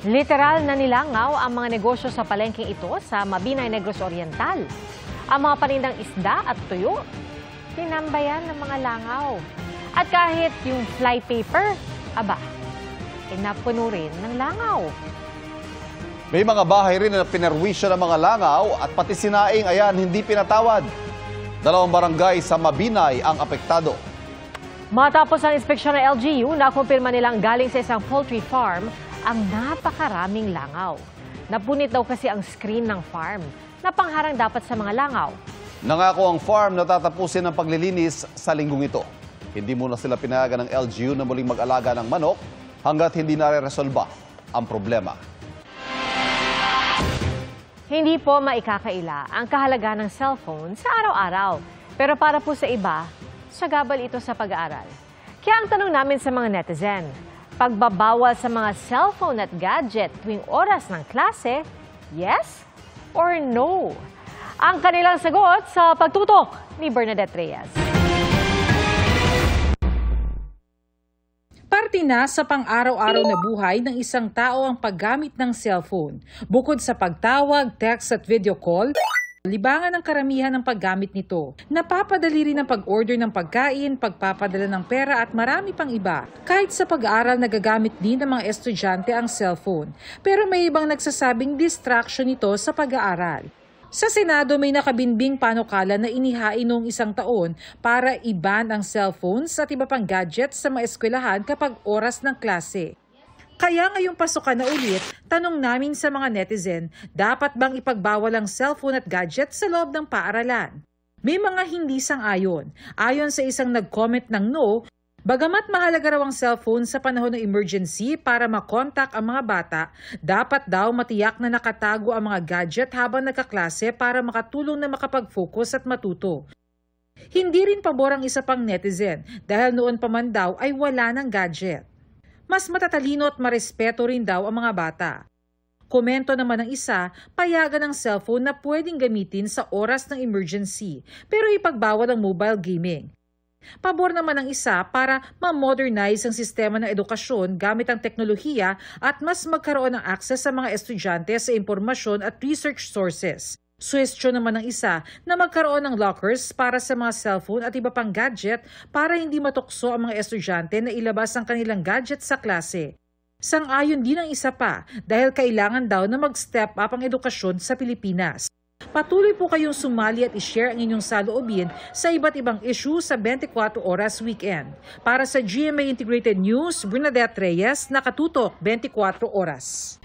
Literal na nilangaw ang mga negosyo sa palengking ito sa Mabinay, Negros Oriental. Ang mga panindang isda at tuyo, tinambayan ng mga langaw. At kahit yung flypaper, napuno rin ng langaw. May mga bahay rin na pinerwisyo ng mga langaw at pati sinaing hindi pinatawad. 2 barangay sa Mabinay ang apektado. Matapos ang inspeksyon ng LGU, nakumpirma nilang galing sa isang poultry farm ang napakaraming langaw. Napunit daw kasi ang screen ng farm na pangharang dapat sa mga langaw. Nangako ang farm na tatapusin ang paglilinis sa linggong ito. Hindi muna sila pinayagan ng LGU na muling mag-alaga ng manok hanggat hindi nare-resolba ang problema. Hindi po maikakaila ang kahalaga ng cellphone sa araw-araw. Pero para po sa iba, sagabal ito sa pag-aaral. Kaya ang tanong namin sa mga netizen, pagbabawal sa mga cellphone at gadget tuwing oras ng klase, yes or no? Ang kanilang sagot sa pagtutok ni Bernadette Reyes. Parte na sa pang-araw-araw na buhay ng isang tao ang paggamit ng cellphone. Bukod sa pagtawag, text at video call, libangan ng karamihan ng paggamit nito. Napapadali rin ang pag-order ng pagkain, pagpapadala ng pera at marami pang iba. Kahit sa pag-aaral nagagamit din ng mga estudyante ang cellphone. Pero may ibang nagsasabing distraction ito sa pag-aaral. Sa Senado may nakabinbing panukala na inihain noong 1 taon para i-ban ang cellphones at iba pang gadgets sa mga eskwelahan kapag oras ng klase. Kaya ngayong pasukan na ulit, tanong namin sa mga netizen, dapat bang ipagbawal ang cellphone at gadgets sa loob ng paaralan? May mga hindi sang-ayon. Ayon sa isang nag-comment ng no, bagamat mahalaga raw ang cellphone sa panahon ng emergency para makontak ang mga bata, dapat daw matiyak na nakatago ang mga gadget habang nagkaklase para makatulong na makapag-focus at matuto. Hindi rin pabor ang isa pang netizen dahil noon pa man daw ay wala ng gadget. Mas matatalino at marespeto rin daw ang mga bata. Komento naman ng isa, payagan ng cellphone na pwedeng gamitin sa oras ng emergency, pero ipagbawal ang mobile gaming. Pabor naman ng isa para ma-modernize ang sistema ng edukasyon gamit ang teknolohiya at mas magkaroon ng access sa mga estudyante sa impormasyon at research sources. Suhestyon naman ng isa na magkaroon ng lockers para sa mga cellphone at iba pang gadget para hindi matukso ang mga estudyante na ilabas ang kanilang gadget sa klase. Sang-ayon din ang isa pa dahil kailangan daw na mag-step up ang edukasyon sa Pilipinas. Patuloy po kayong sumali at i-share ang inyong saloobin sa iba't ibang issue sa 24 Oras Weekend. Para sa GMA Integrated News, Bernadette Reyes, nakatutok 24 Oras.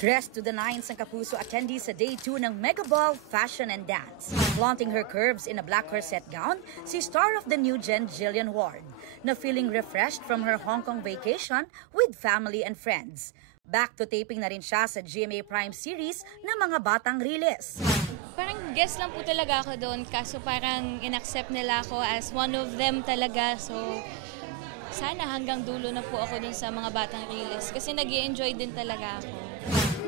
Dressed to the nines ang Kapuso attendee sa Day 2 ng Mega Ball Fashion and Dance. Flaunting her curves in a black corset gown, si star of the new gen Jillian Ward, na feeling refreshed from her Hong Kong vacation with family and friends. Back to taping na rin siya sa GMA Prime series na Mga Batang Riles. Parang guest lang po talaga ako doon, kaso parang in-accept nila ako as one of them talaga. So sana hanggang dulo na po ako dun sa Mga Batang Riles kasi nag-i-enjoy din talaga ako.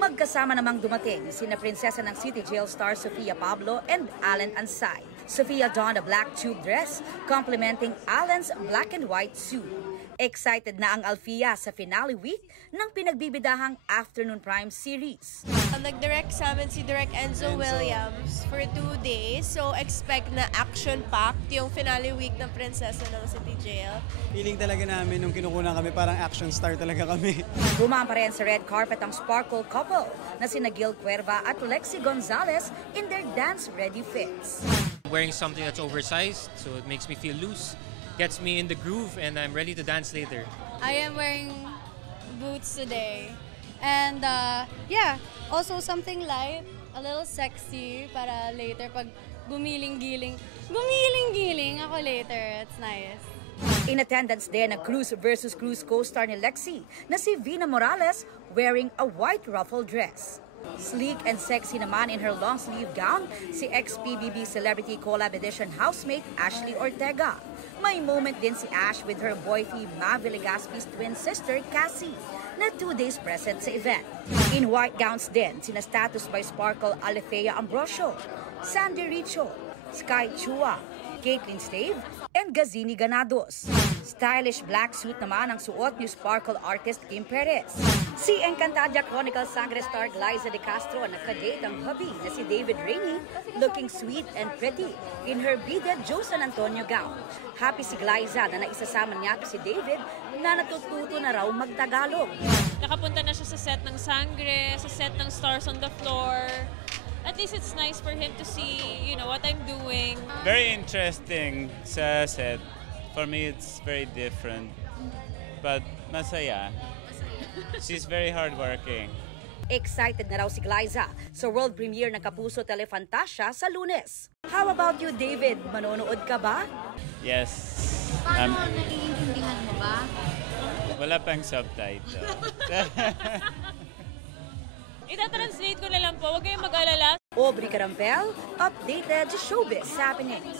Magkasama namang dumating sina prinsesa ng City Jail star Sofia Pablo and Allen Ansay. Sofia donned a black tube dress, complementing Allen's black and white suit. Excited na ang Alfia sa finale week ng pinagbibidahang Afternoon Prime series. Nag-direct sa amin si Direk Enzo Williams for 2 days. So expect na action-packed yung finale week ng Prinsesa ng City Jail. Feeling talaga namin nung kinukunan kami, parang action star talaga kami. Bumamba rin sa red carpet ang sparkle couple na sina Gil Cuerva at Lexi Gonzalez in their dance-ready fits. Wearing something that's oversized, so it makes me feel loose, gets me in the groove, and I'm ready to dance later. I am wearing boots today. And yeah, also something light, a little sexy para later pag gumiling-giling ako later. It's nice. In attendance din ang Cruz versus Cruz co-star ni Lexi na si Vina Morales wearing a white ruffle dress. Sleek and sexy naman in her long-sleeve gown si ex-PBB Celebrity Collab Edition housemate Ashley Ortega. May moment din si Ash with her boyfriend Mavi Legaspi's twin sister Cassie na 2 days present sa event. In white gowns din sina Status by Sparkle Alethea Ambrosio, Sandy Richo, Sky Chua, Caitlin Slave, and Gazini Ganados. Stylish black suit naman ang suot ni sparkle artist Kim Perez. Si Encantadia Chronicle Sangre star Glyza De Castro nagka-date ang hubby na si David Rainey, looking sweet and pretty in her beaded Joe San Antonio gown. Happy si Glyza na naisasama niya si David na natututo na raw magtagalog. Nakapunta na siya sa set ng Sangre, sa set ng Stars on the Floor. At least it's nice for him to see, what I'm doing. Very interesting sa set. For me, it's very different. But masaya. She's very hardworking. Excited na raw si Glyza sa world premiere ng Kapuso Telefantasia sa Lunes. How about you, David? Manonood ka ba? Yes. Paano naiintindihan mo ba? Wala pang subtitle. Ita-translate ko na lang po, huwag kayong mag-alala. Aubrey Carampel, updated showbiz happenings.